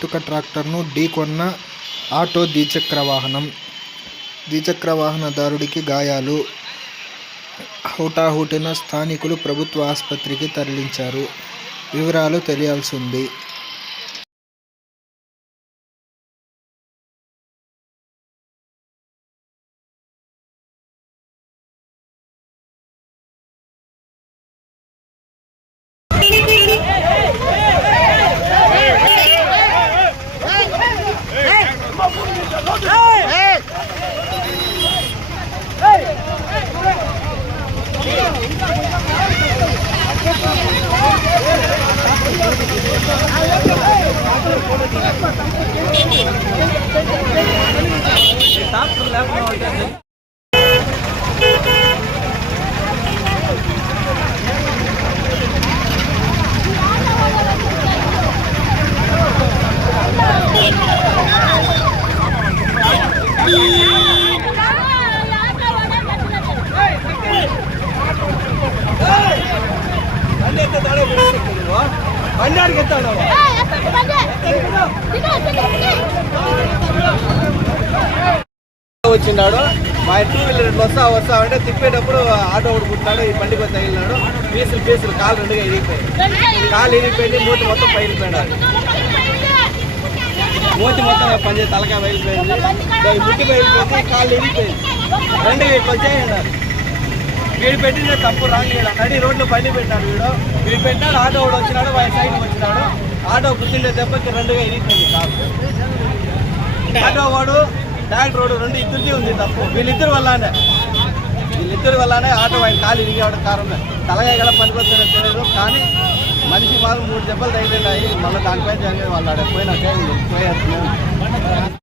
ఇటుక ట్రాక్టర్ను ఢీకొన్న ఆటో ద్విచక్ర వాహనదారుడికి గాయాలు. హుటాహుటిన స్థానికులు ప్రభుత్వ ఆసుపత్రికి తరలించారు. వివరాలు తెలియాల్సి ఉంది. వచ్చినాడు మా 2 వీలర్ వస్తా అంటే తిప్పేటప్పుడు ఆటో ఓడుకుంటున్నాడు. ఈ బండికి తగిలినాడు. పీసులు కాలు రెండుగా ఇరిగిపోయింది. మూతి మొత్తం పగిలిపోయినాడు. మూతి మొత్తం తలకాయ పగిలిపోయింది. ముట్టి పగిలిపోయింది. కాళ్ళు ఇరిగిపోయింది. రెండుగా ఇట్లా వచ్చాయన్నారు. వీడు పెట్టిన తప్పు రాంగ్. నడి రోడ్లు బండి పెట్టినాడు. వీడు పెట్టినాడు. ఆటో వాడు వచ్చినాడు. వాడి సైడ్కి వచ్చినాడు. ఆటో కూర్చుండే దెబ్బకి రెండుగా ఇరిగిపోయింది కాలు. ఆటో వాడు ట్రాక్టర్ రోడ్డు రెండు ఇద్దరిది ఉంది తప్పు. వీళ్ళిద్దరి వల్లనే ఆటో ఆయన కాలు ఇరిగేవాడు కారణం. తలగా ఎలా పనికొచ్చారో తెలియదు. కానీ మనిషి మాత్రం 3 దెబ్బలు తగిలినాయి. మళ్ళీ దానిపై జరిగేది వాళ్ళు ఆడ పోయినా పోయారు.